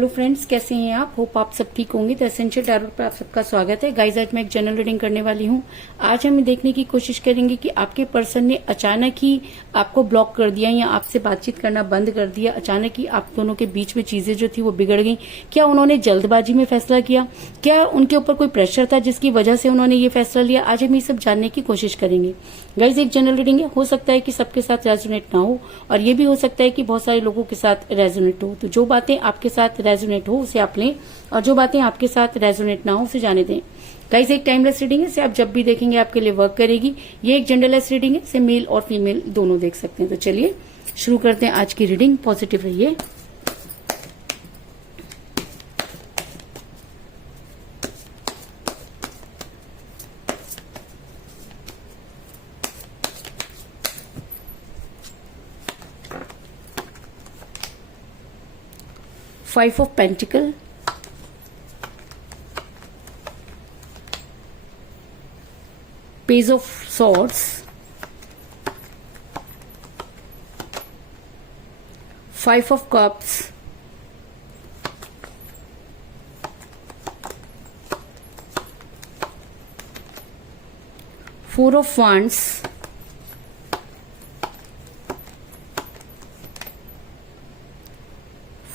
Hello friends, कैसे हैं आप? होप आप सब ठीक होंगे। तो एसेंशियल टैरो पर आप सबका स्वागत है। गाइस, आज मैं एक जनरल रीडिंग करने वाली हूं। आज हम देखने की कोशिश करेंगे कि आपके पर्सन ने अचानक ही आपको ब्लॉक कर दिया या आपसे बातचीत करना बंद कर दिया। अचानक ही आप दोनों के बीच में चीजें जो थी वो बिगड़ गई। क्या उन्होंने जल्दबाजी में फैसला किया? क्या उनके ऊपर कोई प्रेशर था जिसकी वजह से उन्होंने ये फैसला लिया? आज हम ये सब जानने की कोशिश करेंगे। गाइस, एक जनरल रीडिंग है, हो सकता है कि सबके साथ रेजोनेट ना हो और ये भी हो सकता है कि बहुत सारे लोगों के साथ रेजोनेट हो। तो जो बातें आपके साथ रेजोनेट हो उसे आप लें और जो बातें आपके साथ रेजोनेट ना हो उसे जाने दें। गाइस, एक टाइमलेस रीडिंग है, इसे आप जब भी देखेंगे आपके लिए वर्क करेगी। ये एक जेंडरलेस रीडिंग है, इसे मेल और फीमेल दोनों देख सकते हैं। तो चलिए शुरू करते हैं आज की रीडिंग। पॉजिटिव रहिए। Five of Pentacle, Page of Swords, Five of Cups, Four of Wands,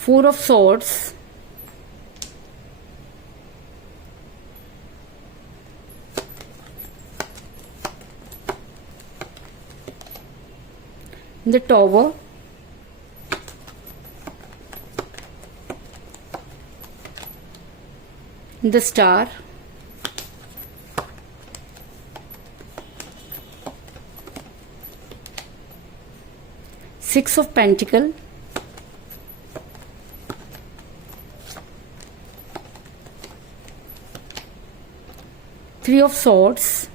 Four of Swords, the Tower, the Star, Six of Pentacle, Three of Swords,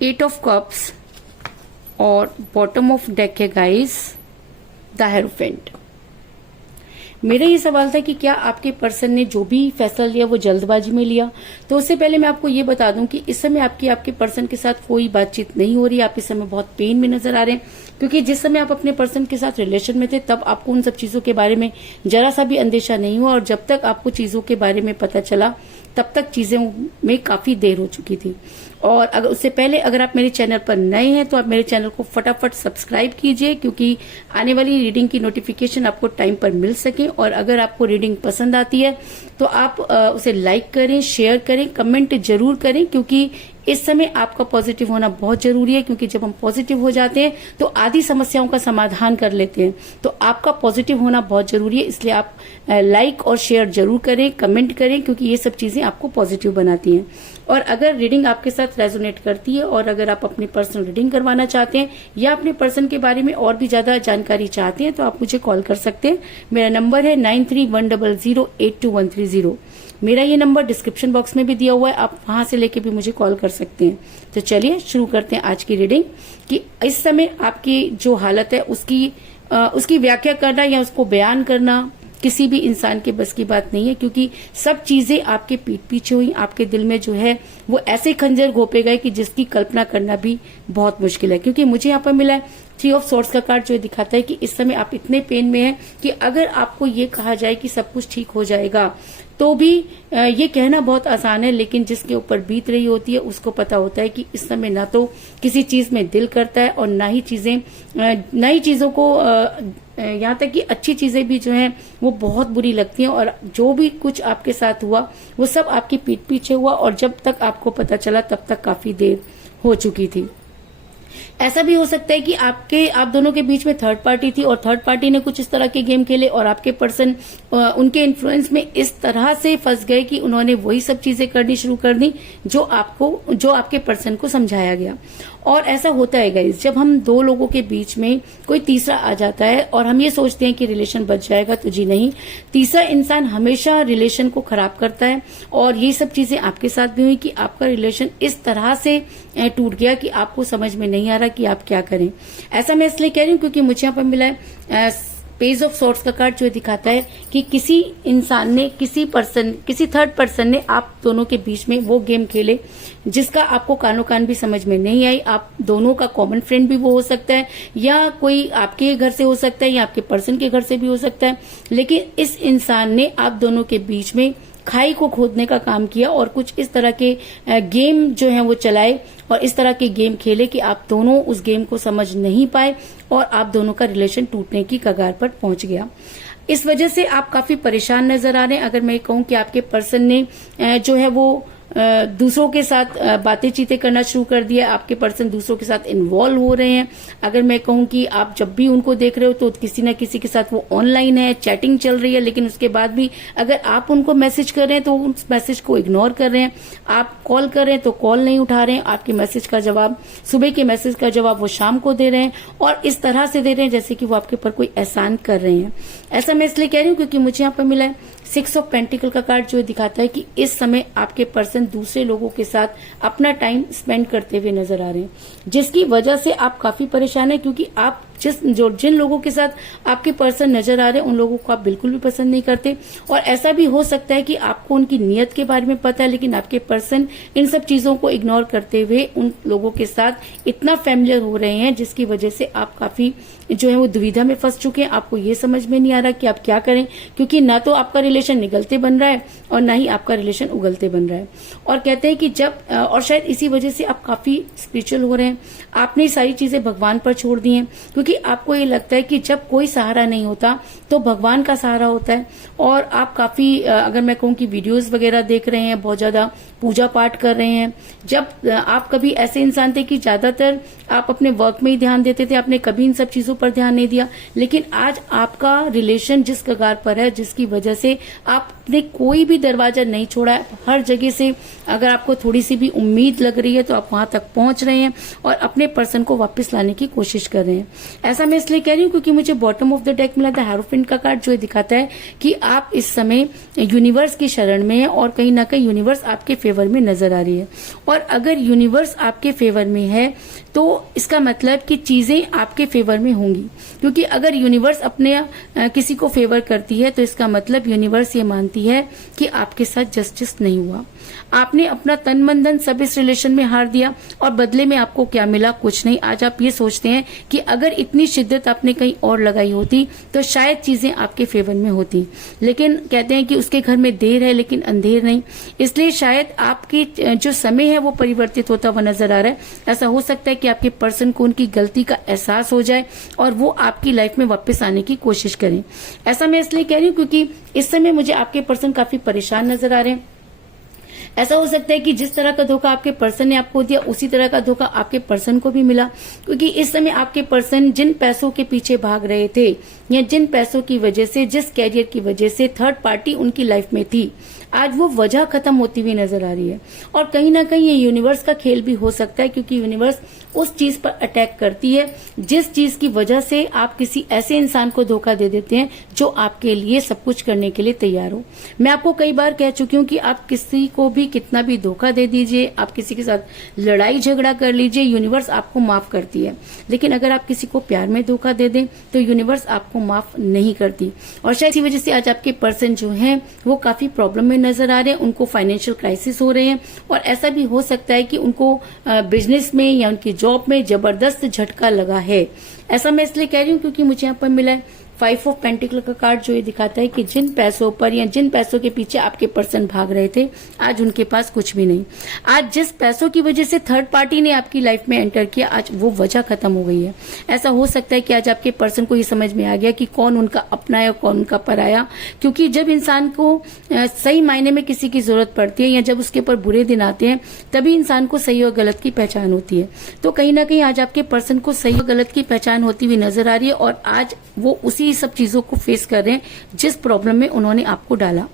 Eight of Cups और बॉटम ऑफ डेक है guys the hierophant. मेरा ये सवाल था कि क्या आपके person ने जो भी फैसला लिया वो जल्दबाजी में लिया? तो उससे पहले मैं आपको ये बता दूं कि इस समय आपके पर्सन के साथ कोई बातचीत नहीं हो रही। आप इस समय बहुत पेन में नजर आ रहे हैं, क्योंकि जिस समय आप अपने पर्सन के साथ रिलेशन में थे तब आपको उन सब चीजों के बारे में जरा सा भी अंदेशा नहीं हुआ और जब तक आपको चीजों के बारे में पता चला तब तक चीजें में काफी देर हो चुकी थी। और अगर उससे पहले अगर आप मेरे चैनल पर नए हैं तो आप मेरे चैनल को फटाफट सब्सक्राइब कीजिए, क्योंकि आने वाली रीडिंग की नोटिफिकेशन आपको टाइम पर मिल सके। और अगर आपको रीडिंग पसंद आती है तो आप उसे लाइक करें, शेयर करें, कमेंट जरूर करें, क्योंकि इस समय आपका पॉजिटिव होना बहुत जरूरी है। क्योंकि जब हम पॉजिटिव हो जाते हैं तो आधी समस्याओं का समाधान कर लेते हैं। तो आपका पॉजिटिव होना बहुत जरूरी है, इसलिए आप लाइक और शेयर जरूर करें, कमेंट करें, क्योंकि ये सब चीजें आपको पॉजिटिव बनाती हैं। और अगर रीडिंग आपके साथ रेजोनेट करती है और अगर आप अपनी पर्सनल रीडिंग करवाना चाहते हैं या अपने पर्सन के बारे में और भी ज्यादा जानकारी चाहते हैं तो आप मुझे कॉल कर सकते हैं। मेरा नंबर है 9310082130। मेरा ये नंबर डिस्क्रिप्शन बॉक्स में भी दिया हुआ है, आप वहां से लेके भी मुझे कॉल कर सकते हैं। तो चलिए शुरू करते हैं आज की रीडिंग कि इस समय आपकी जो हालत है उसकी व्याख्या करना या उसको बयान करना किसी भी इंसान के बस की बात नहीं है, क्योंकि सब चीजें आपके पीठ पीछे हुई। आपके दिल में जो है वो ऐसे खंजर घोपे गए कि जिसकी कल्पना करना भी बहुत मुश्किल है। क्योंकि मुझे यहाँ पर मिला है थ्री ऑफ सॉर्ड्स का कार्ड, जो दिखाता है कि इस समय आप इतने पेन में हैं कि अगर आपको ये कहा जाए कि सब कुछ ठीक हो जाएगा तो भी ये कहना बहुत आसान है, लेकिन जिसके ऊपर बीत रही होती है उसको पता होता है कि इस समय ना तो किसी चीज में दिल करता है और ना ही नई चीजों को यहाँ तक कि अच्छी चीजें भी जो हैं वो बहुत बुरी लगती हैं। और जो भी कुछ आपके साथ हुआ वो सब आपकी पीठ पीछे हुआ और जब तक आपको पता चला तब तक काफी देर हो चुकी थी। ऐसा भी हो सकता है कि आप दोनों के बीच में थर्ड पार्टी थी और थर्ड पार्टी ने कुछ इस तरह के गेम खेले और आपके पर्सन उनके इन्फ्लुएंस में इस तरह से फंस गए कि उन्होंने वही सब चीजें करनी शुरू कर दी जो आपके पर्सन को समझाया गया। और ऐसा होता है गाइस, जब हम दो लोगों के बीच में कोई तीसरा आ जाता है और हम ये सोचते हैं कि रिलेशन बच जाएगा, तो जी नहीं, तीसरा इंसान हमेशा रिलेशन को खराब करता है। और ये सब चीजें आपके साथ भी हुई कि आपका रिलेशन इस तरह से टूट गया कि आपको समझ में नहीं आ रहा कि आप क्या करें। ऐसा मैं इसलिए कह रही हूँ क्योंकि मुझे यहाँ पर मिला है पेज ऑफ सॉर्ट्स का कार्ड जो दिखाता है कि किसी इंसान ने, किसी थर्ड पर्सन ने आप दोनों के बीच में वो गेम खेले जिसका आपको कानो कान भी समझ में नहीं आई। आप दोनों का कॉमन फ्रेंड भी वो हो सकता है, या कोई आपके घर से हो सकता है, या आपके पर्सन के घर से भी हो सकता है। लेकिन इस इंसान ने आप दोनों के बीच में खाई को खोदने का काम किया और कुछ इस तरह के गेम जो हैं वो चलाए और इस तरह के गेम खेले कि आप दोनों उस गेम को समझ नहीं पाए और आप दोनों का रिलेशन टूटने की कगार पर पहुंच गया। इस वजह से आप काफी परेशान नजर आ रहे हैं। अगर मैं कहूं कि आपके पर्सन ने जो है वो दूसरों के साथ बातें चीतें करना शुरू कर दिया, आपके पर्सन दूसरों के साथ इन्वॉल्व हो रहे हैं। अगर मैं कहूं कि आप जब भी उनको देख रहे हो तो किसी न किसी के साथ वो ऑनलाइन है, चैटिंग चल रही है, लेकिन उसके बाद भी अगर आप उनको मैसेज कर रहे हैं तो उस मैसेज को इग्नोर कर रहे हैं। आप कॉल कर रहे हैं तो कॉल नहीं उठा रहे हैं। आपके मैसेज का जवाब, सुबह के मैसेज का जवाब वो शाम को दे रहे हैं और इस तरह से दे रहे हैं जैसे कि वो आपके ऊपर कोई एहसान कर रहे हैं। ऐसा मैं इसलिए कह रही हूँ क्योंकि मुझे यहाँ पर मिला है 6 ऑफ पेंटिकल का कार्ड जो दिखाता है कि इस समय आपके पर्सन दूसरे लोगों के साथ अपना टाइम स्पेंड करते हुए नजर आ रहे हैं, जिसकी वजह से आप काफी परेशान हैं क्योंकि आप जिन लोगों के साथ आपके पर्सन नजर आ रहे हैं उन लोगों को आप बिल्कुल भी पसंद नहीं करते। और ऐसा भी हो सकता है कि आपको उनकी नीयत के बारे में पता है लेकिन आपके पर्सन इन सब चीजों को इग्नोर करते हुए उन लोगों के साथ इतना फैमिलियर हो रहे हैं जिसकी वजह से आप काफी जो है वो दुविधा में फंस चुके हैं। आपको ये समझ में नहीं आ रहा कि आप क्या करें, क्योंकि ना तो आपका रिलेशन निगलते बन रहा है और ना ही आपका रिलेशन उगलते बन रहा है। और कहते हैं कि जब और शायद इसी वजह से आप काफी स्पिरिचुअल हो रहे हैं। आपने सारी चीजें भगवान पर छोड़ दी हैं क्योंकि आपको ये लगता है कि जब कोई सहारा नहीं होता तो भगवान का सहारा होता है। और आप काफी अगर मैं कहूँ कि वीडियोस वगैरह देख रहे हैं, बहुत ज्यादा पूजा पाठ कर रहे हैं। जब आप कभी ऐसे इंसान थे कि ज्यादातर आप अपने वर्क में ही ध्यान देते थे, आपने कभी इन सब चीजों पर ध्यान नहीं दिया, लेकिन आज आपका रिलेशन जिस कगार पर है जिसकी वजह से आपने कोई भी दरवाजा नहीं छोड़ा है। हर जगह से अगर आपको थोड़ी सी भी उम्मीद लग रही है तो आप वहां तक पहुंच रहे हैं और अपने पर्सन को वापस लाने की कोशिश कर रहे हैं। ऐसा मैं इसलिए कह रही हूँ क्योंकि मुझे बॉटम ऑफ द डेक मिला था हेरोफेंट का कार्ड जो दिखाता है कि आप इस समय यूनिवर्स की शरण में है और कहीं ना कहीं यूनिवर्स आपके फेवर में नजर आ रही है। और अगर यूनिवर्स आपके फेवर में है तो इसका मतलब कि चीजें आपके फेवर में होंगी, क्योंकि अगर यूनिवर्स अपने किसी को फेवर करती है तो इसका मतलब यूनिवर्स ये मानती है कि आपके साथ जस्टिस नहीं हुआ। आपने अपना तन मन धन सब इस रिलेशन में हार दिया और बदले में आपको क्या मिला? कुछ नहीं। आज आप ये सोचते हैं कि अगर इतनी शिद्दत आपने कहीं और लगाई होती तो शायद चीजें आपके फेवर में होती, लेकिन कहते हैं कि उसके घर में देर है लेकिन अंधेर नहीं। इसलिए शायद आपकी जो समय है वो परिवर्तित होता हुआ नजर आ रहा है। ऐसा हो सकता है कि आपके पर्सन को उनकी गलती का एहसास हो जाए और वो आपकी लाइफ में वापस आने की कोशिश करें। ऐसा मैं इसलिए कह रही हूँ क्योंकि इस समय मुझे आपके पर्सन काफी परेशान नजर आ रहे हैं। ऐसा हो सकता है कि जिस तरह का धोखा आपके पर्सन ने आपको दिया उसी तरह का धोखा आपके पर्सन को भी मिला, क्योंकि इस समय आपके पर्सन जिन पैसों के पीछे भाग रहे थे या जिन पैसों की वजह से, जिस कैरियर की वजह से थर्ड पार्टी उनकी लाइफ में थी, आज वो वजह खत्म होती हुई नजर आ रही है। और कहीं ना कहीं ये यूनिवर्स का खेल भी हो सकता है, क्योंकि यूनिवर्स उस चीज पर अटैक करती है जिस चीज की वजह से आप किसी ऐसे इंसान को धोखा दे देते हैं जो आपके लिए सब कुछ करने के लिए तैयार हो। मैं आपको कई बार कह चुकी हूँ कि आप किसी को भी कितना भी धोखा दे दीजिए, आप किसी के साथ लड़ाई झगड़ा कर लीजिए, यूनिवर्स आपको माफ करती है। लेकिन अगर आप किसी को प्यार में धोखा दे दें तो यूनिवर्स आपको माफ नहीं करती। और शायद इसी वजह से आज आपके पर्सन जो हैं वो काफी प्रॉब्लम में नजर आ रहे हैं, उनको फाइनेंशियल क्राइसिस हो रहे हैं। और ऐसा भी हो सकता है कि उनको बिजनेस में या उनकी जॉब में जबरदस्त झटका लगा है। ऐसा मैं इसलिए कह रही हूँ क्योंकि मुझे यहाँ पर मिला है 5 ऑफ पेंटिकल का कार्ड जो ये दिखाता है कि जिन पैसों पर या जिन पैसों के पीछे आपके पर्सन भाग रहे थे आज उनके पास कुछ भी नहीं। आज जिस पैसों की वजह से थर्ड पार्टी ने आपकी लाइफ में एंटर किया आज वो वजह खत्म हो गई है। ऐसा हो सकता है कि आज आपके पर्सन को ये समझ में आ गया कि कौन उनका अपना है और कौन उनका पराया, क्योंकि जब इंसान को सही मायने में किसी की जरूरत पड़ती है या जब उसके ऊपर बुरे दिन आते हैं तभी इंसान को सही और गलत की पहचान होती है। तो कहीं ना कहीं आज आपके पर्सन को सही और गलत की पहचान होती हुई नजर आ रही है और आज वो उसी सब चीजों को फेस कर रहे हैं जिस प्रॉब्लम में उन्होंने आपको डाला।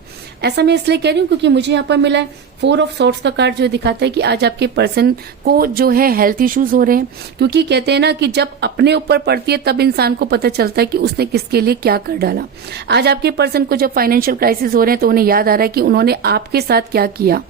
ऐसा मैं इसलिए कह रही हूँ क्योंकि मुझे यहाँ पर मिला है 4 ऑफ सॉर्ट्स का कार्ड, जो दिखाता है कि आज आपके पर्सन को जो है हेल्थ इश्यूज हो रहे हैं। क्योंकि कहते हैं ना कि जब अपने ऊपर पड़ती है तब इंसान को पता चलता है कि उसने किसके लिए क्या कर डाला। आज आपके पर्सन को जब फाइनेंशियल क्राइसिस हो रहे हैं तो उन्हें याद आ रहा है कि उन्होंने आपके साथ क्या किया।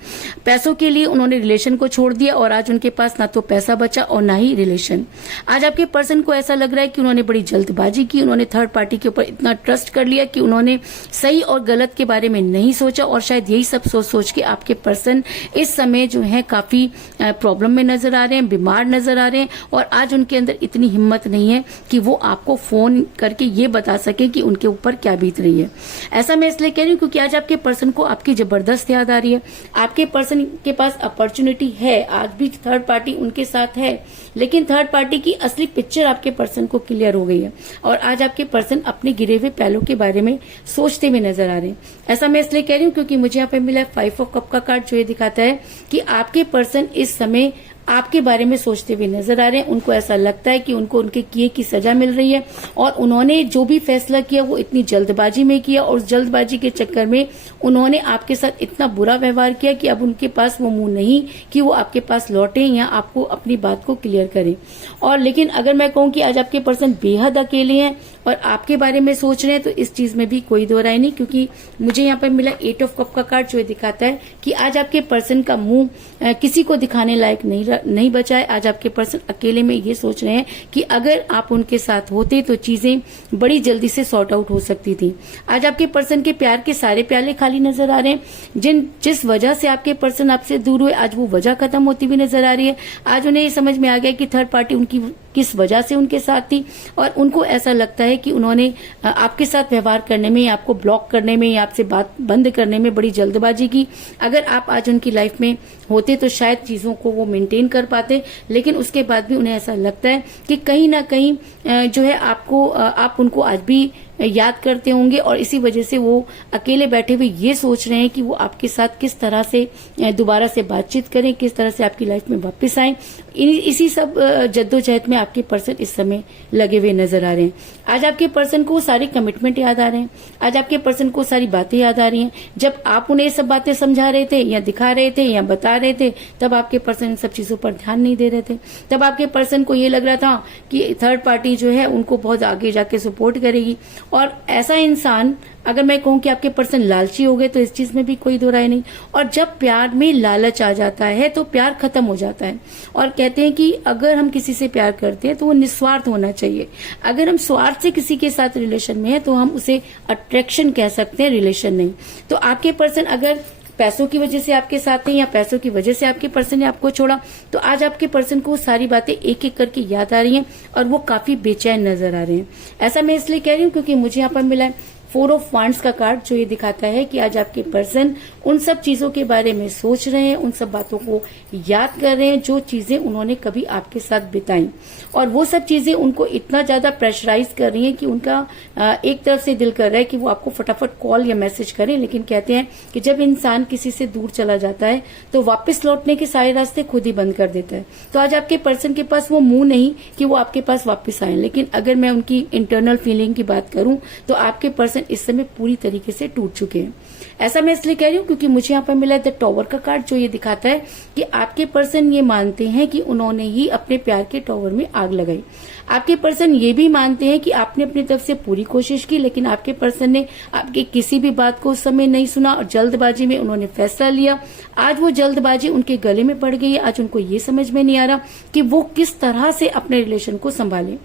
पैसों के लिए उन्होंने रिलेशन को छोड़ दिया और आज उनके पास ना तो पैसा बचा और ना ही रिलेशन। आज आपके पर्सन को ऐसा लग रहा है कि उन्होंने बड़ी जल्दबाजी की, उन्होंने थर्ड पार्टी के ऊपर इतना ट्रस्ट कर लिया कि उन्होंने सही और गलत के बारे में नहीं सोचा, और शायद यही सब सोच के आपके पर्सन इस समय जो है काफी प्रॉब्लम में नजर आ रहे हैं, बीमार नजर आ रहे हैं, और आज उनके अंदर इतनी हिम्मत नहीं है कि वो आपको फोन करके ये बता सके कि उनके ऊपर क्या बीत रही है। ऐसा मैं इसलिए कह रही हूँ क्योंकि आज आपके पर्सन को आपकी जबरदस्त याद आ रही है। आपके पर्सन के पास अपॉर्चुनिटी है, आज भी थर्ड पार्टी उनके साथ है, लेकिन थर्ड पार्टी की असली पिक्चर आपके पर्सन को क्लियर हो गई है और आज आपके पर्सन अपने गिरे हुए पहलू के बारे में सोचते हुए नजर आ रहे हैं। ऐसा मैं इसलिए कह रही हूँ क्योंकि मुझे यहाँ पे मिला है 5 ऑफ कप का कार्ड, जो ये दिखाता है कि आपके पर्सन इस समय आपके बारे में सोचते हुए नजर आ रहे हैं। उनको ऐसा लगता है कि उनको उनके किए की सजा मिल रही है और उन्होंने जो भी फैसला किया वो इतनी जल्दबाजी में किया और उस जल्दबाजी के चक्कर में उन्होंने आपके साथ इतना बुरा व्यवहार किया कि अब उनके पास वो मुंह नहीं कि वो आपके पास लौटे या आपको अपनी बात को क्लियर करें। और लेकिन अगर मैं कहूं कि आज आपके पर्सन बेहद अकेले हैं और आपके बारे में सोच रहे हैं तो इस चीज में भी कोई दो राय नहीं, क्योंकि मुझे यहाँ पर मिला 8 ऑफ कप का कार्ड, जो दिखाता है कि आज आपके पर्सन का मुंह किसी को दिखाने लायक नहीं बचा है। आज आपके पर्सन अकेले में ये सोच रहे हैं कि अगर आप उनके साथ होते तो चीजें बड़ी जल्दी से सॉर्ट आउट हो सकती थी। आज आपके पर्सन के प्यार के सारे प्याले खाली नजर आ रहे हैं। जिस वजह से आपके पर्सन आपसे दूर हुए, आज वो वजह खत्म होती हुई नजर आ रही है। आज उन्हें ये समझ में आ गया कि थर्ड पार्टी उनकी किस वजह से उनके साथ थी और उनको ऐसा लगता है कि उन्होंने आपके साथ व्यवहार करने में, आपको ब्लॉक करने में या आपसे बात बंद करने में बड़ी जल्दबाजी की। अगर आप आज उनकी लाइफ में होते तो शायद चीजों को वो मेंटेन कर पाते, लेकिन उसके बाद भी उन्हें ऐसा लगता है कि कहीं ना कहीं जो है आप उनको आज भी याद करते होंगे और इसी वजह से वो अकेले बैठे हुए ये सोच रहे हैं कि वो आपके साथ किस तरह से दोबारा से बातचीत करें, किस तरह से आपकी लाइफ में वापस आए। इसी सब जद्दोजहद में आपके पर्सन इस समय लगे हुए नजर आ रहे हैं। आज आपके पर्सन को सारे कमिटमेंट याद आ रहे हैं। आज आपके पर्सन को सारी बातें याद आ रही हैं। जब आप उन्हें सब बातें समझा रहे थे या दिखा रहे थे या बता रहे थे तब आपके पर्सन इन सब चीजों पर ध्यान नहीं दे रहे थे। तब आपके पर्सन को ये लग रहा था कि थर्ड पार्टी जो है उनको बहुत आगे जाके सपोर्ट करेगी। और ऐसा इंसान, अगर मैं कहूं कि आपके पर्सन लालची हो गए तो इस चीज में भी कोई दो राय नहीं। और जब प्यार में लालच आ जाता है तो प्यार खत्म हो जाता है। और कहते हैं कि अगर हम किसी से प्यार करते हैं तो वो निस्वार्थ होना चाहिए। अगर हम स्वार्थ से किसी के साथ रिलेशन में है तो हम उसे अट्रैक्शन कह सकते हैं, रिलेशन नहीं। तो आपके पर्सन अगर पैसों की वजह से आपके साथ हैं या पैसों की वजह से आपके पर्सन ने आपको छोड़ा तो आज आपके पर्सन को सारी बातें एक एक करके याद आ रही हैं और वो काफी बेचैन नजर आ रहे हैं। ऐसा मैं इसलिए कह रही हूँ क्योंकि मुझे यहाँ पर मिला है 4 ऑफ वांड्स का कार्ड, जो ये दिखाता है कि आज आपके पर्सन उन सब चीजों के बारे में सोच रहे हैं, उन सब बातों को याद कर रहे हैं जो चीजें उन्होंने कभी आपके साथ बिताई। और वो सब चीजें उनको इतना ज्यादा प्रेशराइज कर रही हैं कि उनका एक तरफ से दिल कर रहा है कि वो आपको फटाफट कॉल या मैसेज करें, लेकिन कहते हैं कि जब इंसान किसी से दूर चला जाता है तो वापस लौटने के सारे रास्ते खुद ही बंद कर देता है। तो आज आपके पर्सन के पास वो मुंह नहीं कि वो आपके पास वापस आए, लेकिन अगर मैं उनकी इंटरनल फीलिंग की बात करूं तो आपके पर्सन इस समय पूरी तरीके से टूट चुके हैं। ऐसा मैं इसलिए कह रही हूँ क्योंकि मुझे यहाँ पर मिला है द टॉवर का कार्ड, जो ये दिखाता है कि आपके पर्सन ये मानते हैं कि उन्होंने ही अपने प्यार के टॉवर में आग लगाई। आपके पर्सन ये भी मानते हैं कि आपने अपनी तरफ से पूरी कोशिश की, लेकिन आपके पर्सन ने आपकी किसी भी बात को उस समय नहीं सुना और जल्दबाजी में उन्होंने फैसला लिया। आज वो जल्दबाजी उनके गले में पड़ गई है। आज उनको ये समझ में नहीं आ रहा कि वो किस तरह से अपने रिलेशन को संभाले।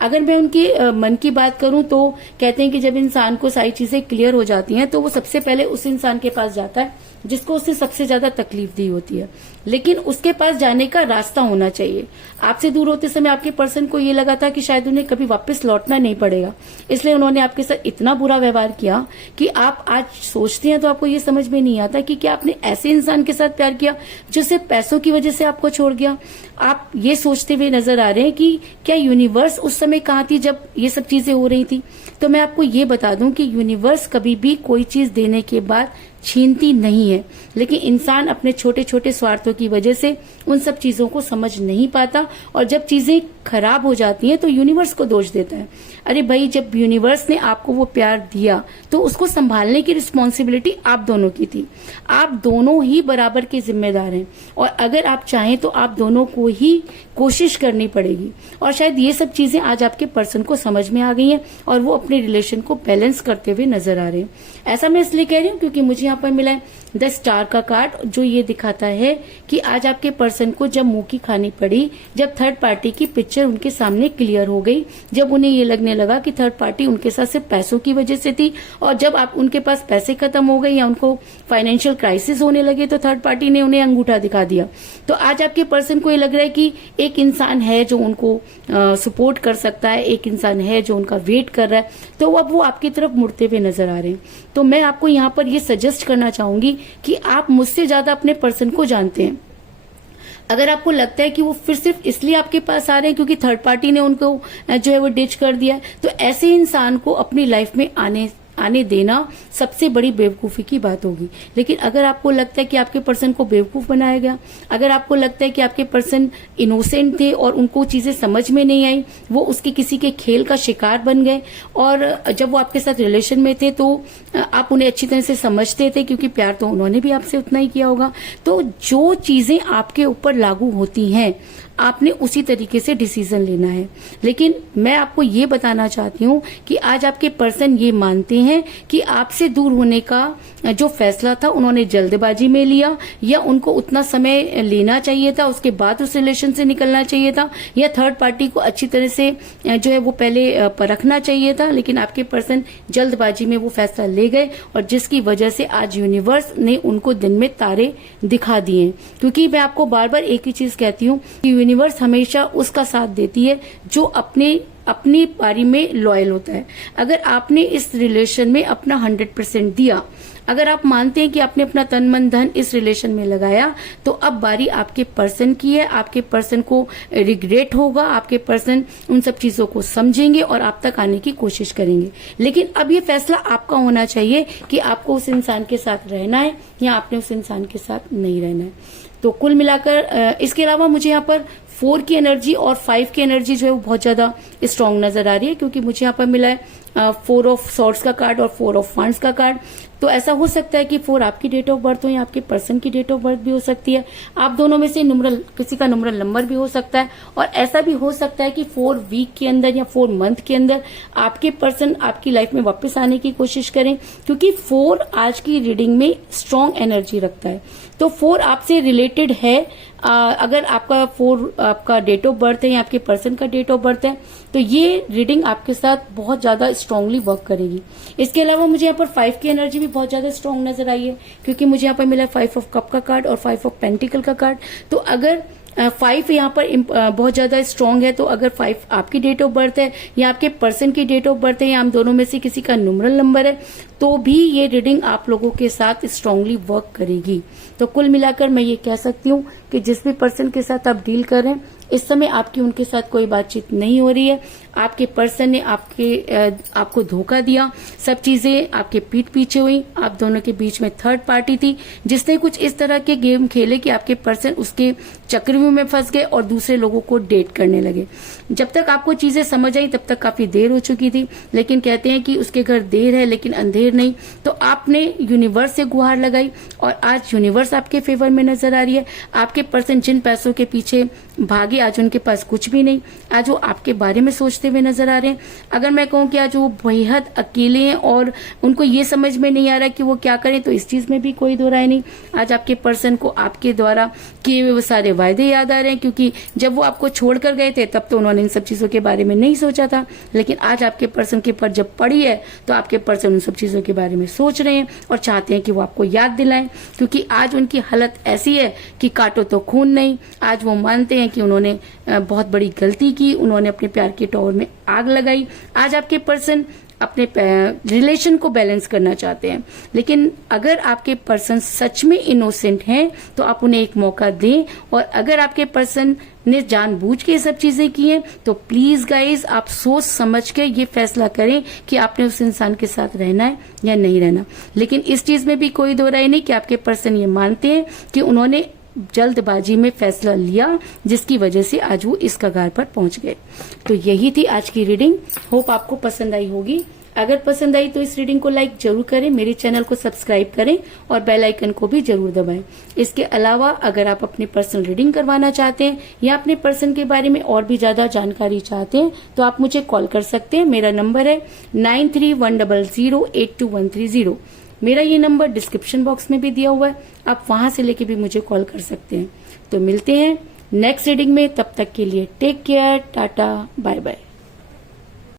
अगर मैं उनकी मन की बात करूं तो कहते हैं कि जब इंसान को सारी चीजें क्लियर हो जाती हैं तो वो सबसे पहले उस इंसान के पास जाता है जिसको उसने सबसे ज्यादा तकलीफ दी होती है, लेकिन उसके पास जाने का रास्ता होना चाहिए। आपसे दूर होते समय आपके पर्सन को ये लगा था कि शायद उन्हें कभी वापस लौटना नहीं पड़ेगा, इसलिए उन्होंने आपके साथ इतना बुरा व्यवहार किया कि आप आज सोचते हैं तो आपको ये समझ में नहीं आता कि क्या आपने ऐसे इंसान के साथ प्यार किया जो सिर्फ पैसों की वजह से आपको छोड़ गया। आप ये सोचते हुए नजर आ रहे हैं कि क्या यूनिवर्स उस समय कहाँ थी जब ये सब चीजें हो रही थी। तो मैं आपको ये बता दूं कि यूनिवर्स कभी भी कोई चीज देने के बाद छीनती नहीं है, लेकिन इंसान अपने छोटे छोटे स्वार्थों की वजह से उन सब चीजों को समझ नहीं पाता, और जब चीजें खराब हो जाती हैं तो यूनिवर्स को दोष देता है। अरे भाई, जब यूनिवर्स ने आपको वो प्यार दिया तो उसको संभालने की रिस्पॉन्सिबिलिटी आप दोनों की थी। आप दोनों ही बराबर के जिम्मेदार हैं, और अगर आप चाहें तो आप दोनों को ही कोशिश करनी पड़ेगी। और शायद ये सब चीजें आज आपके पर्सन को समझ में आ गई हैं और वो अपने रिलेशन को बैलेंस करते हुए नजर आ रहे हैं। ऐसा मैं इसलिए कह रही हूँ क्योंकि मुझे यहाँ पर मिला है द स्टार का कार्ड, जो ये दिखाता है कि आज आपके पर्सन को जब मुंह की खानी पड़ी, जब थर्ड पार्टी की पिक्चर उनके सामने क्लियर हो गई, जब उन्हें ये लगने लगा कि थर्ड पार्टी उनके साथ सिर्फ पैसों की वजह से थी, और जब आप उनके पास पैसे खत्म हो गए या उनको फाइनेंशियल क्राइसिस होने लगे तो थर्ड पार्टी ने उन्हें अंगूठा दिखा दिया। तो आज आपके पर्सन को ये लग रहा है कि एक इंसान है जो उनको सपोर्ट कर सकता है, एक इंसान है जो उनका वेट कर रहा है, तो अब वो आपकी तरफ मुड़ते हुए नजर आ रहे हैं। तो मैं आपको यहाँ पर ये सजेस्ट करना चाहूंगी कि आप मुझसे ज्यादा अपने पर्सन को जानते हैं। अगर आपको लगता है कि वो फिर सिर्फ इसलिए आपके पास आ रहे हैं क्योंकि थर्ड पार्टी ने उनको जो है वो डिच कर दिया, तो ऐसे इंसान को अपनी लाइफ में आने देना सबसे बड़ी बेवकूफी की बात होगी। लेकिन अगर आपको लगता है कि आपके पर्सन को बेवकूफ बनाया गया, अगर आपको लगता है कि आपके पर्सन इनोसेंट थे और उनको चीजें समझ में नहीं आई, वो उसके किसी के खेल का शिकार बन गए, और जब वो आपके साथ रिलेशन में थे तो आप उन्हें अच्छी तरह से समझते थे क्योंकि प्यार तो उन्होंने भी आपसे उतना ही किया होगा, तो जो चीजें आपके ऊपर लागू होती हैं आपने उसी तरीके से डिसीजन लेना है। लेकिन मैं आपको ये बताना चाहती हूँ कि आज आपके पर्सन ये मानते हैं कि आपसे दूर होने का जो फैसला था उन्होंने जल्दबाजी में लिया, या उनको उतना समय लेना चाहिए था, उसके बाद उस रिलेशन से निकलना चाहिए था, या थर्ड पार्टी को अच्छी तरह से जो है वो पहले परखना चाहिए था। लेकिन आपके पर्सन जल्दबाजी में वो फैसला ले गए, और जिसकी वजह से आज यूनिवर्स ने उनको दिन में तारे दिखा दिए। क्योंकि मैं आपको बार बार एक ही चीज कहती हूँ कि यूनिवर्स हमेशा उसका साथ देती है जो अपनी पारी में लॉयल होता है। अगर आपने इस रिलेशन में अपना 100% दिया, अगर आप मानते हैं कि आपने अपना तन मन धन इस रिलेशन में लगाया, तो अब बारी आपके पर्सन की है। आपके पर्सन को रिग्रेट होगा, आपके पर्सन उन सब चीजों को समझेंगे और आप तक आने की कोशिश करेंगे। लेकिन अब ये फैसला आपका होना चाहिए कि आपको उस इंसान के साथ रहना है या आपने उस इंसान के साथ नहीं रहना है। तो कुल मिलाकर इसके अलावा मुझे यहाँ पर 4 की एनर्जी और 5 की एनर्जी जो है वो बहुत ज्यादा स्ट्रांग नजर आ रही है, क्योंकि मुझे यहाँ पर मिला है 4 ऑफ सॉर्ड्स का कार्ड और 4 ऑफ वांड्स का कार्ड। तो ऐसा हो सकता है कि 4 आपकी डेट ऑफ बर्थ हो या आपके पर्सन की डेट ऑफ बर्थ भी हो सकती है। आप दोनों में से किसी का न्यूमरल नंबर भी हो सकता है, और ऐसा भी हो सकता है कि 4 वीक के अंदर या 4 मंथ के अंदर आपके पर्सन आपकी लाइफ में वापस आने की कोशिश करें, क्योंकि 4 आज की रीडिंग में स्ट्रांग एनर्जी रखता है। तो 4 आपसे रिलेटेड है। अगर आपका 4 आपका डेट ऑफ बर्थ है या आपके पर्सन का डेट ऑफ बर्थ है, तो ये रीडिंग आपके साथ बहुत ज्यादा स्ट्रांगली वर्क करेगी। इसके अलावा मुझे यहाँ पर 5 की एनर्जी भी बहुत ज्यादा स्ट्रांग नजर आई है, क्योंकि मुझे यहाँ पर मिला 5 ऑफ कप का कार्ड और 5 ऑफ पेंटिकल का कार्ड। तो अगर 5 यहाँ पर बहुत ज्यादा स्ट्रांग है, तो अगर 5 आपकी डेट ऑफ बर्थ है या आपके पर्सन की डेट ऑफ बर्थ है या हम दोनों में से किसी का न्यूमरल नंबर है, तो भी ये रीडिंग आप लोगों के साथ स्ट्रांगली वर्क करेगी। तो कुल मिलाकर मैं ये कह सकती हूँ कि जिस भी पर्सन के साथ आप डील कर रहे हैं, इस समय आपकी उनके साथ कोई बातचीत नहीं हो रही है। आपके पर्सन ने आपको धोखा दिया, सब चीजें आपके पीठ पीछे हुई। आप दोनों के बीच में थर्ड पार्टी थी जिसने कुछ इस तरह के गेम खेले कि आपके पर्सन उसके चक्रव्यूह में फंस गए और दूसरे लोगों को डेट करने लगे। जब तक आपको चीजें समझ आई तब तक काफी देर हो चुकी थी, लेकिन कहते हैं कि उसके घर देर है लेकिन अंधेर नहीं। तो आपने यूनिवर्स से गुहार लगाई और आज यूनिवर्स आपके फेवर में नजर आ रही है। आपके पर्सन जिन पैसों के पीछे भागे, आज उनके पास कुछ भी नहीं। आज वो आपके बारे में सोचते हुए नजर आ रहे हैं। अगर मैं कहूँ कि आज वो बेहद अकेले हैं और उनको ये समझ में नहीं आ रहा कि वो क्या करें, तो इस चीज में भी कोई दो राय नहीं। आज आपके पर्सन को आपके द्वारा किए हुए वो सारे वायदे याद आ रहे हैं, क्योंकि जब वो आपको छोड़कर गए थे तब तो उन्होंने इन सब चीजों के बारे में नहीं सोचा था, लेकिन आज आपके पर्सन के पर जब पड़ी है तो आपके पर्सन उन सब चीजों के बारे में सोच रहे हैं और चाहते हैं कि वो आपको याद दिलाएं, क्योंकि आज उनकी हालत ऐसी है कि काटो तो खून नहीं। आज वो मानते हैं कि उन्होंने बहुत बड़ी गलती की, उन्होंने अपने प्यार की टॉवर और में आग लगाई। आज आपके पर्सन अपने रिलेशन को बैलेंस करना चाहते हैं, लेकिन अगर आपके पर्सन सच में इनोसेंट हैं तो आप उन्हें एक मौका दें। और अगर आपके पर्सन ने जानबूझ के ये सब चीजें की हैं तो प्लीज गाइज आप सोच समझ के ये फैसला करें कि आपने उस इंसान के साथ रहना है या नहीं रहना। लेकिन इस चीज में भी कोई दो राय नहीं कि आपके पर्सन ये मानते हैं कि उन्होंने जल्दबाजी में फैसला लिया जिसकी वजह से आज वो इस कगार पर पहुंच गए। तो यही थी आज की रीडिंग। होप आपको पसंद आई होगी। अगर पसंद आई तो इस रीडिंग को लाइक जरूर करें, मेरे चैनल को सब्सक्राइब करें और बेल आइकन को भी जरूर दबाएं। इसके अलावा अगर आप अपनी पर्सनल रीडिंग करवाना चाहते हैं या अपने पर्सन के बारे में और भी ज्यादा जानकारी चाहते हैं तो आप मुझे कॉल कर सकते हैं। मेरा नंबर है 9310082130। मेरा ये नंबर डिस्क्रिप्शन बॉक्स में भी दिया हुआ है, आप वहां से लेके भी मुझे कॉल कर सकते हैं। तो मिलते हैं नेक्स्ट रीडिंग में, तब तक के लिए take care, tata, bye bye.